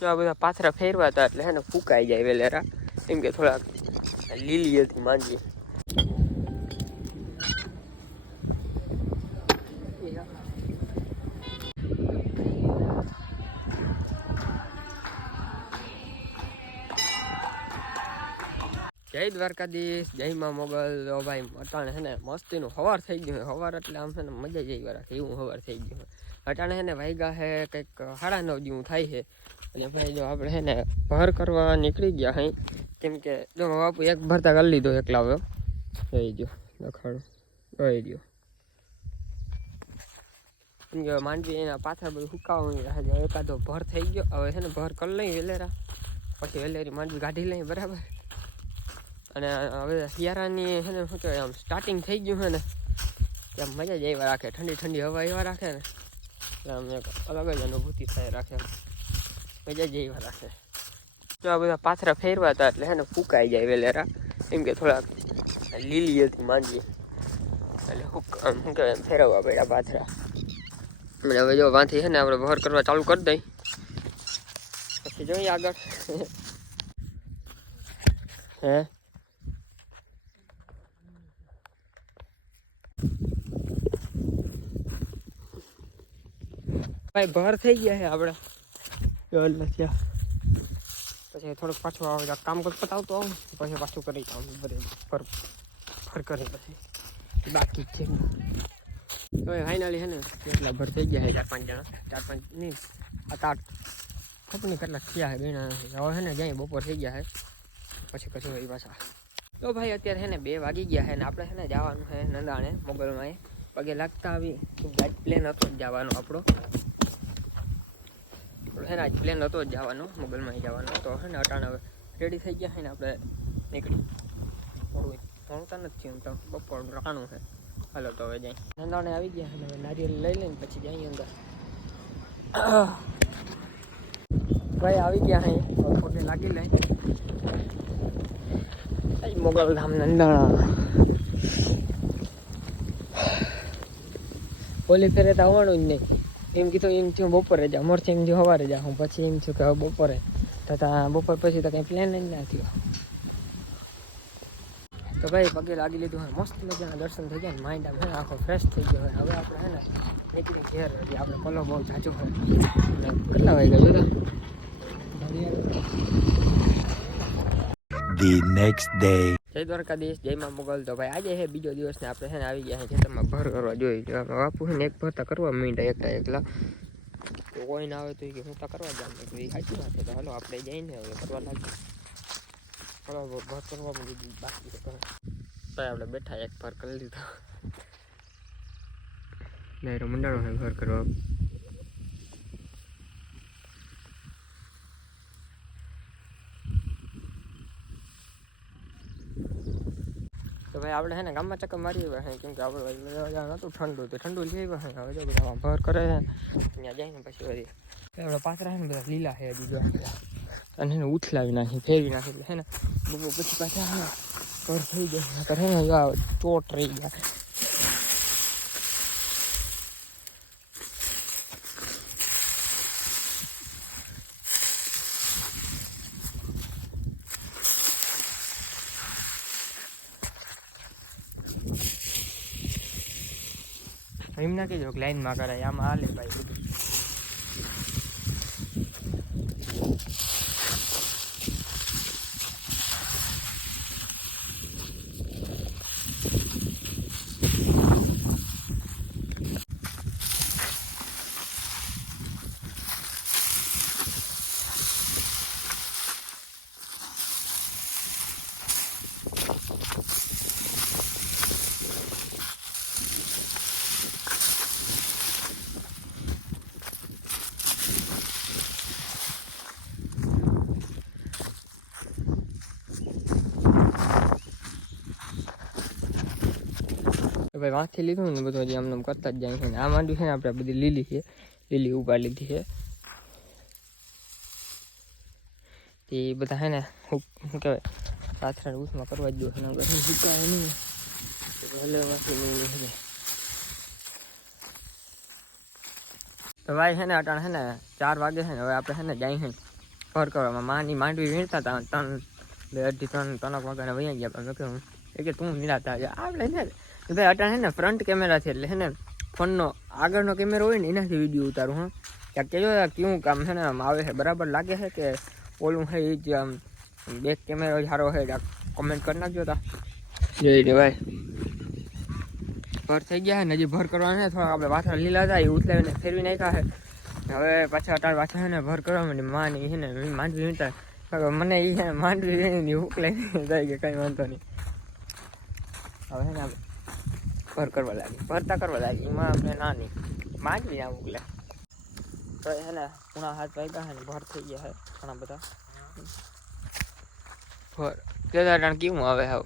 જો આ બધા પાથરા ફેરવા હતા એટલે હે ને ફૂંકાઈ જાય વેલેરા, કેમ કે થોડાક લીલી હતી માંડવી. જય દ્વારકાધીશ, જય માં મોગલ. ભાઈ અટાણે છે ને મસ્તીનું સવાર થઈ ગયું. સવાર એટલે આમ છે ને મજા જ આવી રાખે એવું સવાર થઈ ગયું. અટાણે છે ને વાગ્યા છે કંઈક 9:30 જેવું થાય છે. અને ભાઈ જો આપણે છે ને ભર કરવા નીકળી ગયા અહીં, કેમ કે જો બાપુ એક ભરતા કરી લીધો એકલા આવ્યો રહી ગયો લખાડો રહી ગયો. કેમ કે માંડવી એના પાછળ બધું સુકાવવાની રહે છે. એકાદો ભર થઈ ગયો. હવે છે ને ભર કરી લઈ વેલેરા, પછી વેલેરી માંડવી કાઢી લઈ બરાબર. અને હવે શિયાળાની છે ને શું કહેવાય આમ સ્ટાર્ટિંગ થઈ ગયું છે ને આમ મજા જ એવા રાખે. ઠંડી ઠંડી હવા એવા રાખે ને એટલે આમ એક અલગ જ અનુભૂતિ થાય રાખે, મજા જ એવા રાખે. જો આ બધા પાથરા ફેરવા હતા એટલે છે ને ફૂંકાઈ જાય વેલેરા, કેમ કે થોડાક લીલી હતી માંડવી એટલે શું કહેવાય ફેરવવા પડ્યા પાથરા. અને હવે જો વાંથી છે ને આપણે ભર કરવા ચાલુ કરી દઈ, પછી જોઈએ આગળ. હે ભાઈ ભર થઈ ગયા છે આપણે એટલે ત્યાં પછી થોડુંક પાછું આવે કામ કોઈ પતાવતો આવું પછી પાછું કરી આવું બધે ફર કરી પછી બાકી છે. હવે ફાઇનલી છે ને કેટલા ભર થઈ ગયા છે 4-5 જણા, 4-5 નહીં 7-8 ખબર નહીં કેટલા થયા છે બેના. હવે છે ને જાય બપોર થઈ ગયા છે પછી કશું હોય પાછા. તો ભાઈ અત્યારે છે ને 2 વાગી ગયા છે ને આપણે છે ને જવાનું છે નંદાણે મોગલમાં. પગે લાગતા આવી પ્લેન હતો જ જવાનો આપણો છે ને આજ પ્લેન હતો જ જવાનો મોગલમાં જવાનો. તો છે ને અટાણે હવે રેડી થઈ ગયા છે ને આપણે નીકળી. થોડું ભણતા નથી એમ તો બપોર રખાણું છે. હાલો તો હવે જાય નંદાણે આવી ગયા છે ને હવે નારિયેલ લઈ લઈને પછી જઈએ અંદર. ભાઈ આવી ગયા છે પગે લાગી લઈ મોગલધામ નંદાણા. ઓલી ફેરે તો આવવાનું જ નહીં એમ કીધું. એમ થયું બપોરે જા, મોરથી એમ થયું સવારે જા. હું પછી એમ થયું કે હવે બપોરે તથા બપોર પછી તો કંઈ પ્લાન જ ના થયો. તો ભાઈ પગે લાગી લીધું હોય, મસ્ત મજાના દર્શન થઈ ગયા ને માઇન્ડ આમ છે આખો ફ્રેશ થઈ ગયો હોય. હવે આપણે છે ને નીકળી ઘેર. હજી આપણે પલો બહુ જાજો હોય. કેટલા વાગ્યા જોતા The next day. જય દ્વારકાધીશ, જય માં મોગલ. તો ભાઈ આજે છે બીજો દિવસ ને આપણે છે ને આવી ગયા છે ખેતરમાં ભર કરવા. જોઈ બાપુ છે ને એક ભરતા કરવા માંડ્યા એકલા. તો કોઈ ના આવે તો કે હું તો કરવા જામ. તો એ સાચી વાત છે. તો હાલો આપણે જઈને હવે કરવા લાગીએ. ભર કરવામાં બાકી તો આપણે બેઠા એક ભર કરી લીધો. ડાયરો મંડાણો છે ભર કરવા. તો ભાઈ આપણે છે ને ગામમાં ચક્કર મારી આવ્યા છે, કેમ કે આપણે નહોતું ઠંડુ લઈ આવ્યા છે. હવે જો બધા ભર કરે છે ત્યાં જઈને પછી વળી આપણે પાથરા છે ને બધા લીલા છે હજી જો અને એને ઉથલાવી નાખી ફેરવી નાખી એટલે છે ને બપોર પછી પાછા ભર થઈ જાય છે ને ચોટ રહી ગયા. એમ ના કહેજો કે લાઈનમાં કરાય, આમાં હાલે ભાઈ બધું. ભાઈ વાંચી લીધું ને બધું હજી આમને કરતા જ જાય છે. આ માંડવી છે ને આપણે બધી લીલી છે, લીલી ઉગાડી લીધી છે. તે બધા છે ને શું કહેવાય પાથરા ઉથમાં કરવા જ દો છે. શીખાય નહીં હલેવાથી. તો ભાઈ છે ને અટાણે છે ને 4 વાગે છે ને હવે આપણે છે ને જાય છે ભર કરવામાં માની માંડવી વીણતા હતા 2-3 તનક વગાને વૈયા ગયા. પણ મેં કહ્યું કે તું નિરાતા આપણે ને ભાઈ અટાણે છે ને ફ્રન્ટ કેમેરાથી એટલે છે ને ફોનનો આગળનો કેમેરો હોય ને એનાથી વિડીયો ઉતારું. હા ક્યાંક કહેજો કેવું કામ છે ને આમ આવે છે, બરાબર લાગે છે કે ઓલું છે એ જ આમ બેક કેમેરો સારો છે? કોમેન્ટ કરી નાખજો. તા જોઈ લે ભાઈ ભર થઈ ગયા છે ને, હજી ભર કરવાના છે. થોડાક આપણે પાછળ લીલા હતા એ ઉથલાવીને ફેરવી નાખ્યા છે. હવે પાછા અટાળ પાછા છે ને ભર કરવા માંડી. માની છે ને માંડવી વીણતા મને એ છે ને માંડવી વીણીની હુક લઈને જાય કે કંઈ વાંધો નહીં. હવે છે ને ભર કરવા લાગી, ભરતા કરવા લાગી. એમાં આપણે નાની માંડવી ના ઉકલે તો છે ને 7:30 વાગ્યા છે ને ભર થઈ ગયા છે ઘણા બધા ભર. કેદાર કેવું આવે હવે